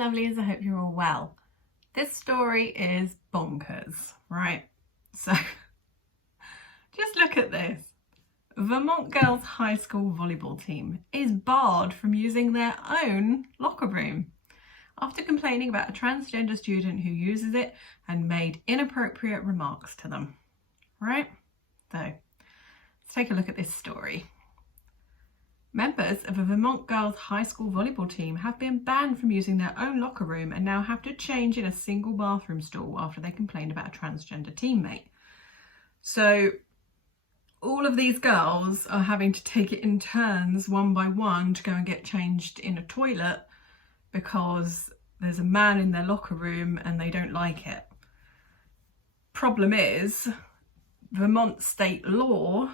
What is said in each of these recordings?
lovelies, I hope you're all well. This story is bonkers, right? So, just look at this. Vermont Girls High School volleyball team is barred from using their own locker room after complaining about a transgender student who uses it and made inappropriate remarks to them, right? So, let's take a look at this story. Members of a Vermont Girls High School volleyball team have been banned from using their own locker room and now have to change in a single bathroom stall after they complained about a transgender teammate. So all of these girls are having to take it in turns, one by one, to go and get changed in a toilet because there's a man in their locker room and they don't like it. Problem is, Vermont state law,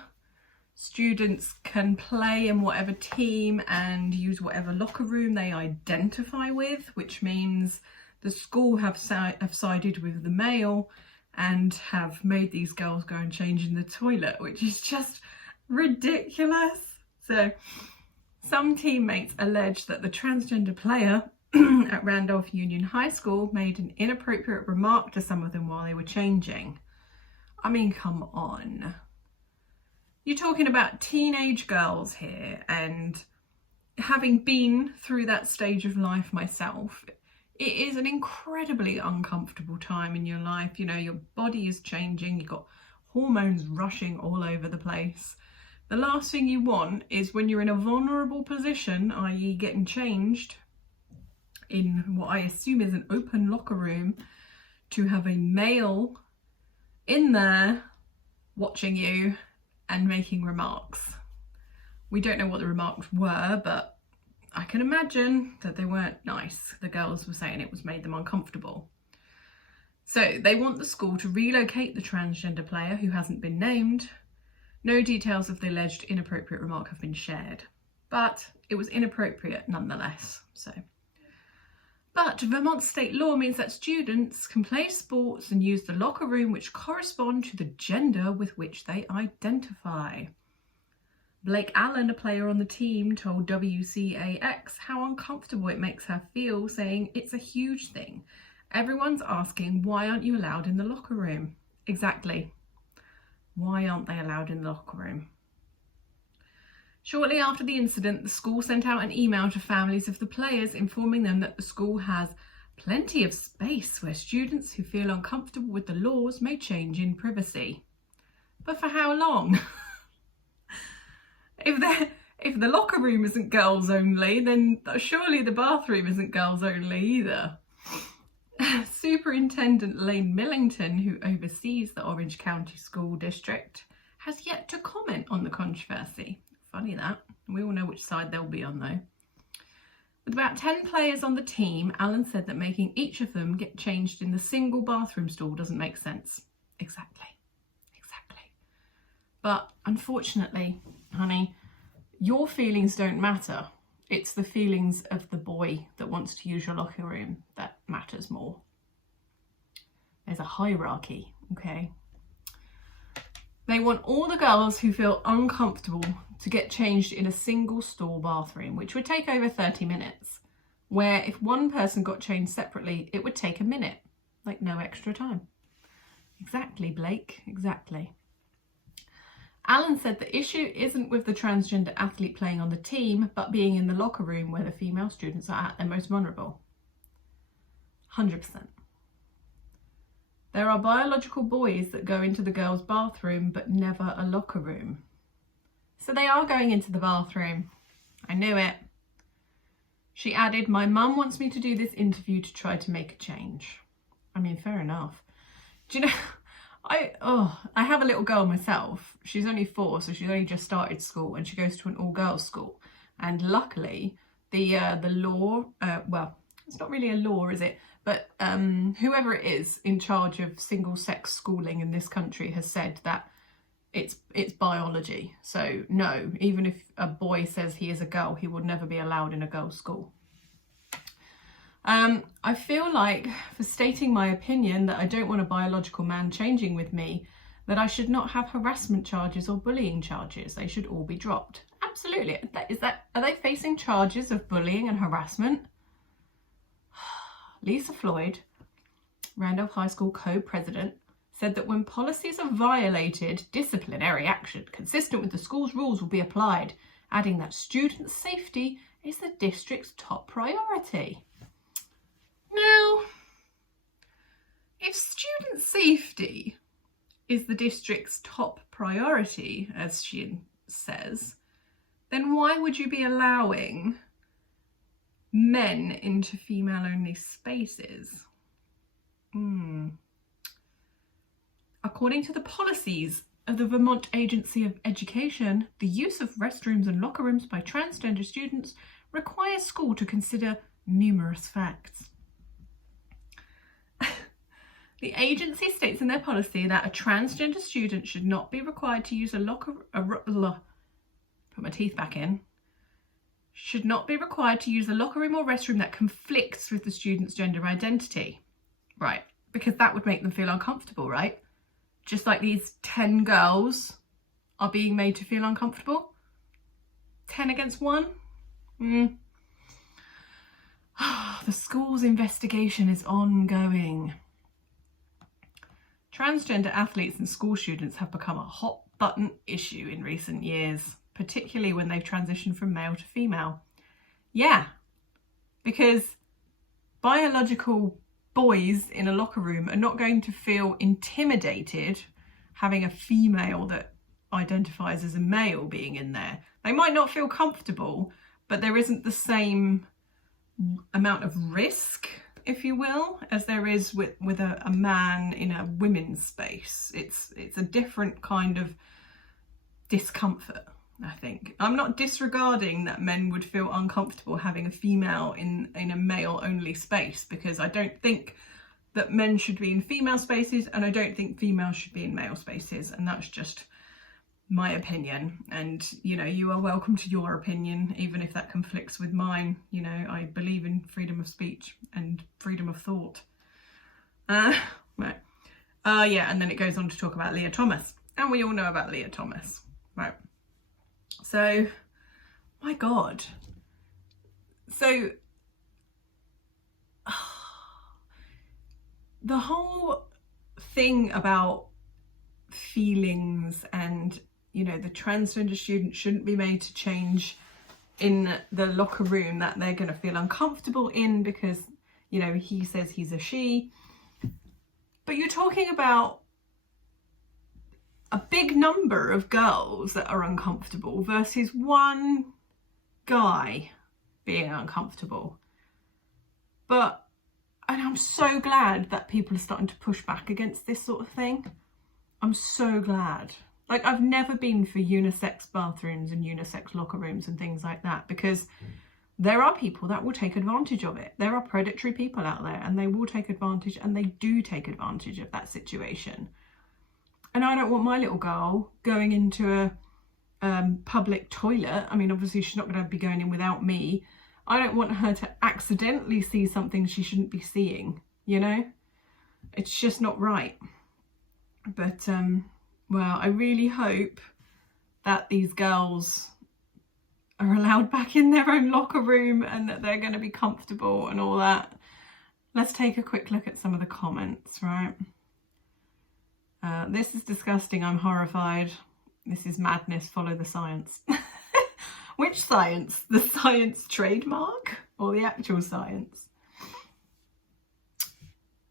students can play in whatever team and use whatever locker room they identify with, which means the school have sided with the male and have made these girls go and change in the toilet, which is just ridiculous. So some teammates allege that the transgender player at Randolph Union High School made an inappropriate remark to some of them while they were changing. I mean, come on. You're talking about teenage girls here, and having been through that stage of life myself, it is an incredibly uncomfortable time in your life. You know, your body is changing, you've got hormones rushing all over the place. The last thing you want is when you're in a vulnerable position, i.e. getting changed in what I assume is an open locker room, to have a male in there watching you and making remarks. We don't know what the remarks were, but I can imagine that they weren't nice. The girls were saying it was made them uncomfortable. So they want the school to relocate the transgender player, who hasn't been named. No details of the alleged inappropriate remark have been shared, but it was inappropriate nonetheless. But Vermont state law means that students can play sports and use the locker room which correspond to the gender with which they identify. Blake Allen, a player on the team, told WCAX how uncomfortable it makes her feel, saying it's a huge thing. Everyone's asking, why aren't you allowed in the locker room? Exactly. Why aren't they allowed in the locker room? Shortly after the incident, the school sent out an email to families of the players informing them that the school has plenty of space where students who feel uncomfortable with the laws may change in privacy. But for how long? If the locker room isn't girls only, then surely the bathroom isn't girls only either. Superintendent Lane Millington, who oversees the Orange County School District, has yet to comment on the controversy. Funny that. We all know which side they'll be on though. With about 10 players on the team, Allen said that making each of them get changed in the single bathroom stall doesn't make sense. Exactly. But unfortunately, honey, your feelings don't matter. It's the feelings of the boy that wants to use your locker room that matters more. There's a hierarchy, okay? They want all the girls who feel uncomfortable to get changed in a single stall bathroom, which would take over 30 minutes, where if one person got changed separately, it would take a minute, like no extra time. Exactly, Blake, exactly. Allen said the issue isn't with the transgender athlete playing on the team, but being in the locker room where the female students are at their most vulnerable. 100%. There are biological boys that go into the girls' bathroom, but never a locker room. So they are going into the bathroom. I knew it. She added, my mum wants me to do this interview to try to make a change. I mean, fair enough. Do you know, I have a little girl myself. She's only 4, so she's only just started school, and she goes to an all-girls school. And luckily, the law, well, it's not really a law, is it? But whoever it is in charge of single-sex schooling in this country has said that it's biology. So no, even if a boy says he is a girl, he would never be allowed in a girls' school. I feel like, for stating my opinion that I don't want a biological man changing with me, that I should not have harassment charges or bullying charges. They should all be dropped. Absolutely. Are they facing charges of bullying and harassment? Lisa Floyd, Randolph High School co-president, said that when policies are violated, disciplinary action consistent with the school's rules will be applied, adding that student safety is the district's top priority. Now, if student safety is the district's top priority, as she says, then why would you be allowing men into female-only spaces? According to the policies of the Vermont Agency of Education, the use of restrooms and locker rooms by transgender students requires school to consider numerous facts. The agency states in their policy that a transgender student should not be required to use should not be required to use a locker room or restroom that conflicts with the student's gender identity. Right, because that would make them feel uncomfortable, right? Just like these 10 girls are being made to feel uncomfortable. 10 against 1. The school's investigation is ongoing. Transgender athletes and school students have become a hot button issue in recent years, particularly when they've transitioned from male to female. Yeah, because biological boys in a locker room are not going to feel intimidated having a female that identifies as a male being in there. They might not feel comfortable, but there isn't the same amount of risk, if you will, as there is with a man in a women's space. It's a different kind of discomfort, I think. I'm not disregarding that men would feel uncomfortable having a female in a male-only space, because I don't think that men should be in female spaces and I don't think females should be in male spaces, and that's just my opinion. And, you know, you are welcome to your opinion, even if that conflicts with mine. You know, I believe in freedom of speech and freedom of thought. Right. Yeah, and then it goes on to talk about Leah Thomas. And we all know about Leah Thomas. Right. So, my God. So, the whole thing about feelings and, you know, the transgender student shouldn't be made to change in the locker room that they're going to feel uncomfortable in because, you know, he says he's a she. But you're talking about a big number of girls that are uncomfortable versus one guy being uncomfortable. And I'm so glad that people are starting to push back against this sort of thing. I'm so glad. Like, I've never been for unisex bathrooms and unisex locker rooms and things like that, because there are people that will take advantage of it. There are predatory people out there and they will take advantage, and they do take advantage of that situation. And I don't want my little girl going into a public toilet. I mean, obviously she's not going to be going in without me. I don't want her to accidentally see something she shouldn't be seeing, you know? It's just not right. But, well, I really hope that these girls are allowed back in their own locker room and that they're going to be comfortable and all that. Let's take a quick look at some of the comments, right? This is disgusting. I'm horrified. This is madness. Follow the science. Which science? The science trademark or the actual science?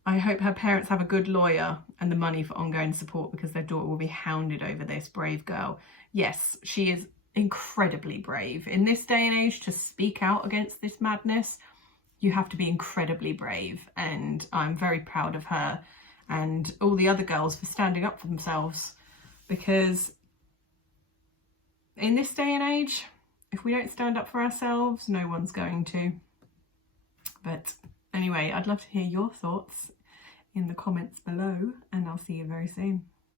I hope her parents have a good lawyer and the money for ongoing support, because their daughter will be hounded over this. Brave girl. Yes, she is incredibly brave. In this day and age, to speak out against this madness, you have to be incredibly brave. And I'm very proud of her and all the other girls for standing up for themselves, because in this day and age, if we don't stand up for ourselves, no one's going to. But anyway, I'd love to hear your thoughts in the comments below, and I'll see you very soon.